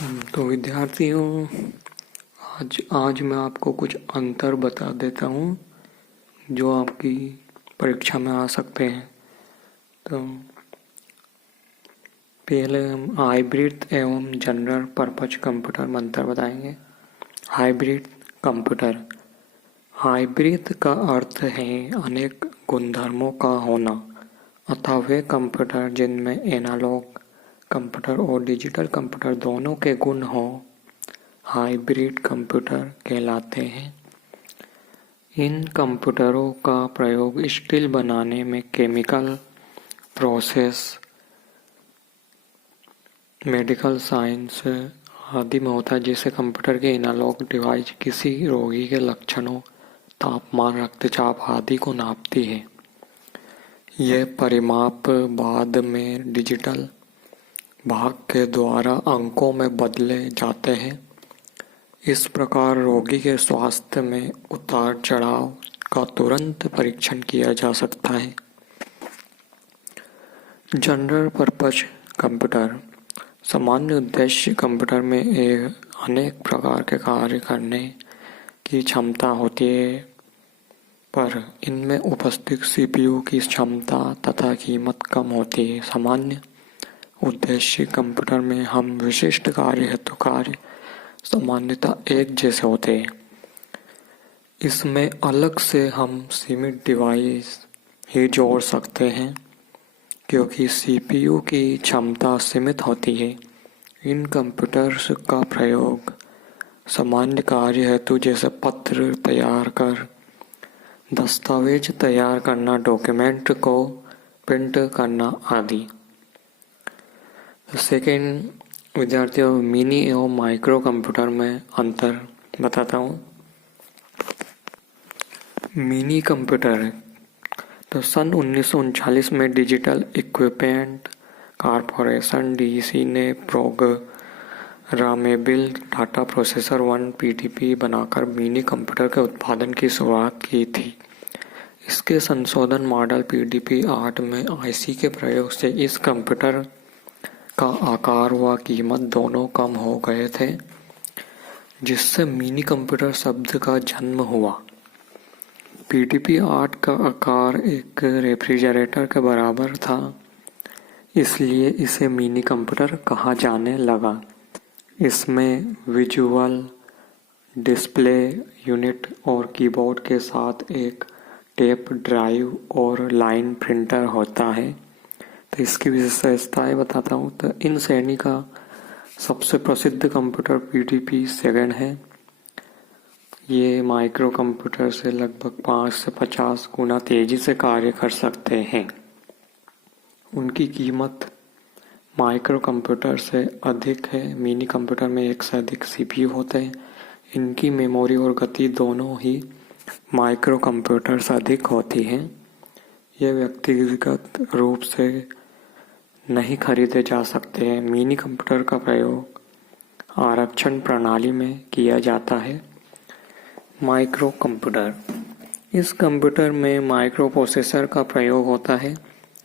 तो विद्यार्थियों, आज मैं आपको कुछ अंतर बता देता हूँ जो आपकी परीक्षा में आ सकते हैं। तो पहले हम हाइब्रिड एवं जनरल पर्पज कंप्यूटर में अंतर बताएंगे। Hybrid computer. हाइब्रिड का अर्थ है अनेक गुणधर्मों का होना अथवा वे कंप्यूटर जिनमें एनालॉग कंप्यूटर और डिजिटल कंप्यूटर दोनों के गुण हो हाइब्रिड कंप्यूटर कहलाते हैं। इन कंप्यूटरों का प्रयोग स्टील बनाने में, केमिकल प्रोसेस, मेडिकल साइंस आदि में होता है, जिससे कंप्यूटर के एनालॉग डिवाइस किसी रोगी के लक्षणों, तापमान, रक्तचाप आदि को नापती है। यह परिमाप बाद में डिजिटल भाग के द्वारा अंकों में बदले जाते हैं। इस प्रकार रोगी के स्वास्थ्य में उतार चढ़ाव का तुरंत परीक्षण किया जा सकता है। General purpose computer. सामान्य उद्देश्य कंप्यूटर में अनेक प्रकार के कार्य करने की क्षमता होती है, पर इनमें उपस्थित सीपीयू की क्षमता तथा कीमत कम होती है। सामान्य उद्देश्य कंप्यूटर में हम विशिष्ट कार्य हेतु कार्य सामान्यतः एक जैसे होते हैं। इसमें अलग से हम सीमित डिवाइस ही जोड़ सकते हैं, क्योंकि सीपीयू की क्षमता सीमित होती है। इन कंप्यूटर्स का प्रयोग सामान्य कार्य हेतु जैसे पत्र तैयार कर, दस्तावेज तैयार करना, डॉक्यूमेंट को प्रिंट करना आदि। सेकेंड विद्यार्थियों, मिनी एवं माइक्रो कंप्यूटर में अंतर बताता हूँ। मिनी कंप्यूटर तो सन 1939 में डिजिटल इक्विपमेंट कॉरपोरेशन डीईसी ने प्रोग्रामेबल डाटा प्रोसेसर 1 पीडीपी बनाकर मिनी कंप्यूटर के उत्पादन की शुरुआत की थी। इसके संशोधन मॉडल पीडीपी 8 में आईसी के प्रयोग से इस कंप्यूटर का आकार व कीमत दोनों कम हो गए थे, जिससे मिनी कंप्यूटर शब्द का जन्म हुआ। पीडीपी 8 का आकार एक रेफ्रिजरेटर के बराबर था, इसलिए इसे मिनी कंप्यूटर कहा जाने लगा। इसमें विजुअल डिस्प्ले यूनिट और कीबोर्ड के साथ एक टेप ड्राइव और लाइन प्रिंटर होता है। तो इसकी विशेषताएं बताता हूँ। तो इन श्रेणी का सबसे प्रसिद्ध कंप्यूटर पीडीपी 7 है। ये माइक्रो कंप्यूटर से लगभग 5 से 50 गुना तेजी से कार्य कर सकते हैं। उनकी कीमत माइक्रो कंप्यूटर से अधिक है। मिनी कंप्यूटर में एक से अधिक सीपीयू होते हैं। इनकी मेमोरी और गति दोनों ही माइक्रो कंप्यूटर से अधिक होती है। ये व्यक्तिगत रूप से नहीं खरीदे जा सकते हैं। मिनी कंप्यूटर का प्रयोग आरक्षण प्रणाली में किया जाता है। Micro computer. इस कंप्यूटर में माइक्रो प्रोसेसर का प्रयोग होता है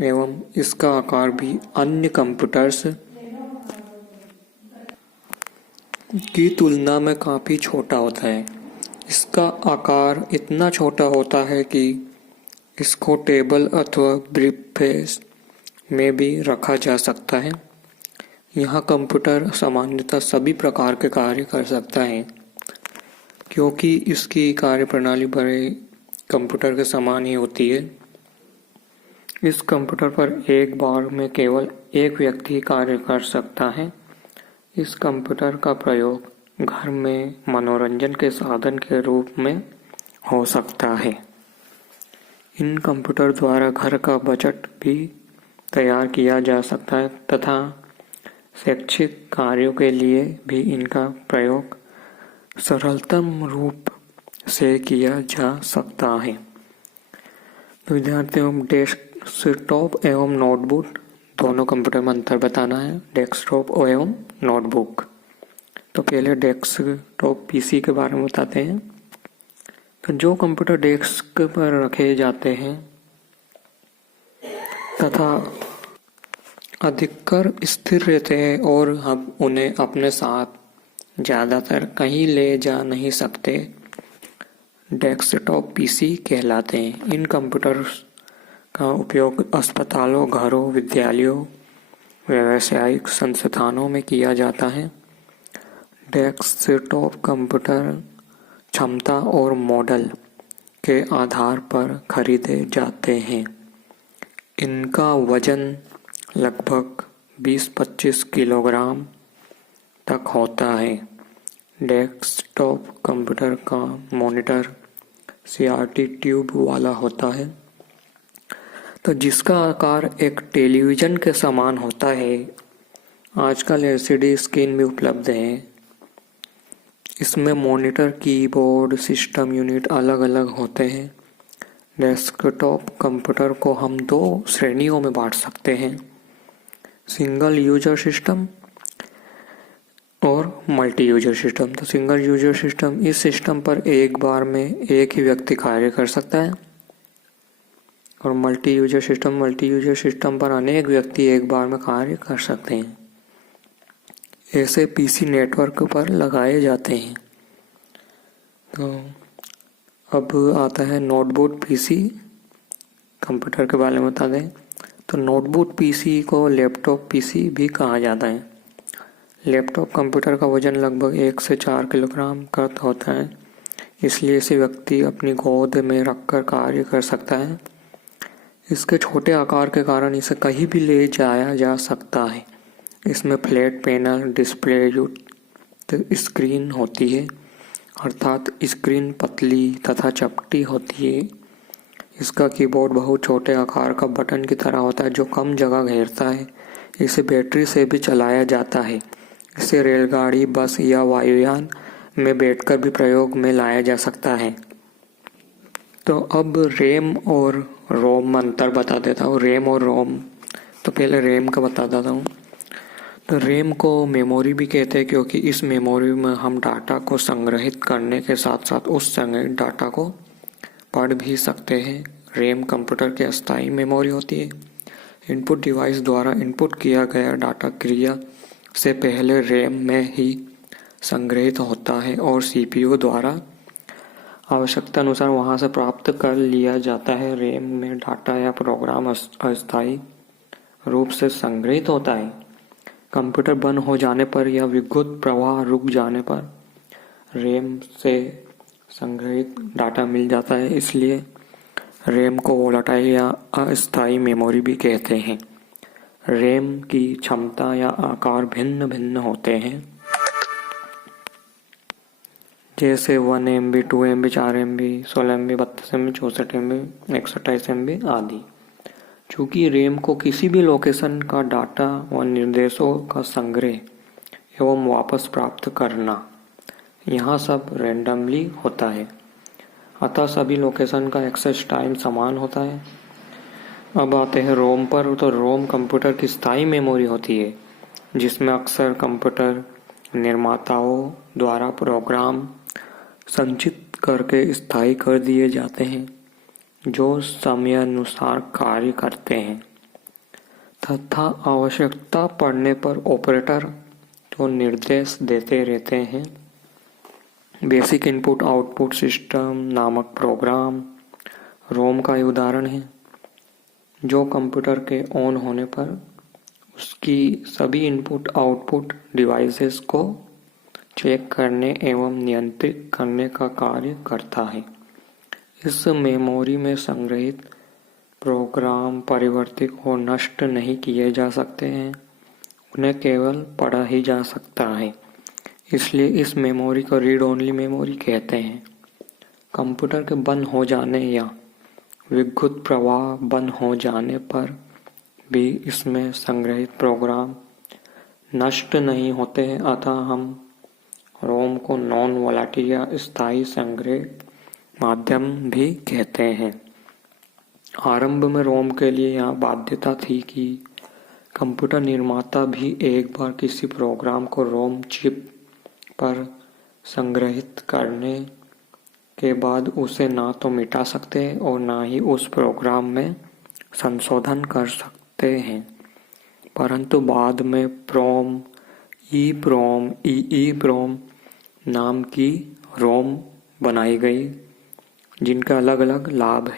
एवं इसका आकार भी अन्य कंप्यूटर्स की तुलना में काफ़ी छोटा होता है। इसका आकार इतना छोटा होता है कि इसको टेबल अथवा ब्रीफकेस में भी रखा जा सकता है। यह कंप्यूटर सामान्यतः सभी प्रकार के कार्य कर सकता है, क्योंकि इसकी कार्यप्रणाली बड़े कंप्यूटर के समान ही होती है। इस कंप्यूटर पर एक बार में केवल एक व्यक्ति कार्य कर सकता है। इस कंप्यूटर का प्रयोग घर में मनोरंजन के साधन के रूप में हो सकता है। इन कंप्यूटर द्वारा घर का बजट भी तैयार किया जा सकता है तथा शैक्षिक कार्यों के लिए भी इनका प्रयोग सरलतम रूप से किया जा सकता है। तो विद्यार्थियों, डेस्कटॉप एवं नोटबुक दोनों कंप्यूटर में अंतर बताना है। डेस्कटॉप एवं नोटबुक। तो पहले डेस्कटॉप पीसी के बारे में बताते हैं। तो जो कंप्यूटर डेस्क पर रखे जाते हैं तथा अधिकतर स्थिर रहते हैं और हम उन्हें अपने साथ ज़्यादातर कहीं ले जा नहीं सकते। डेस्कटॉप पीसी कहलाते हैं। इन कंप्यूटर्स का उपयोग अस्पतालों, घरों, विद्यालयों, व्यावसायिक संस्थानों में किया जाता है। डेस्कटॉप कंप्यूटर क्षमता और मॉडल के आधार पर खरीदे जाते हैं। इनका वजन लगभग 20-25 किलोग्राम तक होता है। डेस्कटॉप कंप्यूटर का मॉनिटर सीआरटी ट्यूब वाला होता है, तो जिसका आकार एक टेलीविजन के समान होता है। आजकल एलसीडी स्क्रीन भी उपलब्ध है। इसमें मॉनिटर, कीबोर्ड, सिस्टम यूनिट अलग अलग होते हैं। डेस्कटॉप कंप्यूटर को हम 2 श्रेणियों में बांट सकते हैं, सिंगल यूजर सिस्टम और मल्टी यूजर सिस्टम। तो सिंगल यूजर सिस्टम, इस सिस्टम पर एक बार में एक ही व्यक्ति कार्य कर सकता है। और मल्टी यूजर सिस्टम पर अनेक व्यक्ति एक बार में कार्य कर सकते हैं। ऐसे पीसी नेटवर्क पर लगाए जाते हैं। तो अब आता है नोटबुक पीसी कंप्यूटर के बारे में बता दें। तो नोटबुक पीसी को लैपटॉप पीसी भी कहा जाता है। लैपटॉप कंप्यूटर का वजन लगभग 1 से 4 किलोग्राम का होता है, इसलिए इसे व्यक्ति अपनी गोद में रखकर कार्य कर सकता है। इसके छोटे आकार के कारण इसे कहीं भी ले जाया जा सकता है। इसमें फ्लैट पैनल डिस्प्ले युक्त स्क्रीन होती है, अर्थात स्क्रीन पतली तथा चपटी होती है। इसका कीबोर्ड बहुत छोटे आकार का बटन की तरह होता है जो कम जगह घेरता है। इसे बैटरी से भी चलाया जाता है। इसे रेलगाड़ी, बस या वायुयान में बैठकर भी प्रयोग में लाया जा सकता है। तो अब रैम और रोम में अंतर बता देता हूँ। रैम और रोम, तो पहले रैम का बता देता हूँ। तो रैम को मेमोरी भी कहते हैं क्योंकि इस मेमोरी में हम डाटा को संग्रहित करने के साथ साथ उस संग्रहित डाटा को पढ़ भी सकते हैं। रैम कंप्यूटर की अस्थायी मेमोरी होती है। इनपुट डिवाइस द्वारा इनपुट किया गया डाटा क्रिया से पहले रैम में ही संग्रहित होता है और सीपीयू द्वारा आवश्यकता अनुसार वहां से प्राप्त कर लिया जाता है। रैम में डाटा या प्रोग्राम अस्थायी रूप से संग्रहित होता है। कंप्यूटर बंद हो जाने पर या विद्युत प्रवाह रुक जाने पर रैम से संग्रहित डाटा मिल जाता है, इसलिए रैम को वोलेटाइल या अस्थायी मेमोरी भी कहते हैं। रैम की क्षमता या आकार भिन्न भिन्न होते हैं, जैसे 1 MB, 2 MB, 4 MB, 16 MB, 32 MB, 64 MB, 128 MB आदि। चूँकि रैम को किसी भी लोकेशन का डाटा व निर्देशों का संग्रह एवं वापस प्राप्त करना यहाँ सब रैंडमली होता है, अतः सभी लोकेशन का एक्सेस टाइम समान होता है। अब आते हैं रोम पर। तो रोम कंप्यूटर की स्थायी मेमोरी होती है, जिसमें अक्सर कंप्यूटर निर्माताओं द्वारा प्रोग्राम संचित करके स्थायी कर दिए जाते हैं जो समयानुसार कार्य करते हैं तथा आवश्यकता पड़ने पर ऑपरेटर को निर्देश देते रहते हैं। बेसिक इनपुट आउटपुट सिस्टम नामक प्रोग्राम रोम का उदाहरण है, जो कंप्यूटर के ऑन होने पर उसकी सभी इनपुट आउटपुट डिवाइसेस को चेक करने एवं नियंत्रित करने का कार्य करता है। इस मेमोरी में संग्रहित प्रोग्राम परिवर्तित और नष्ट नहीं किए जा सकते हैं, उन्हें केवल पढ़ा ही जा सकता है, इसलिए इस मेमोरी को रीड ओनली मेमोरी कहते हैं। कंप्यूटर के बंद हो जाने या विद्युत प्रवाह बंद हो जाने पर भी इसमें संग्रहित प्रोग्राम नष्ट नहीं होते हैं, अतः हम रोम को नॉन वोलेटाइल या स्थायी संग्रह माध्यम भी कहते हैं। आरंभ में रोम के लिए यह बाध्यता थी कि कंप्यूटर निर्माता भी एक बार किसी प्रोग्राम को रोम चिप पर संग्रहित करने के बाद उसे ना तो मिटा सकते और ना ही उस प्रोग्राम में संशोधन कर सकते हैं। परंतु बाद में प्रोम, ईप्रोम, ईईप्रोम नाम की रोम बनाई गई, जिनके अलग अलग लाभ हैं।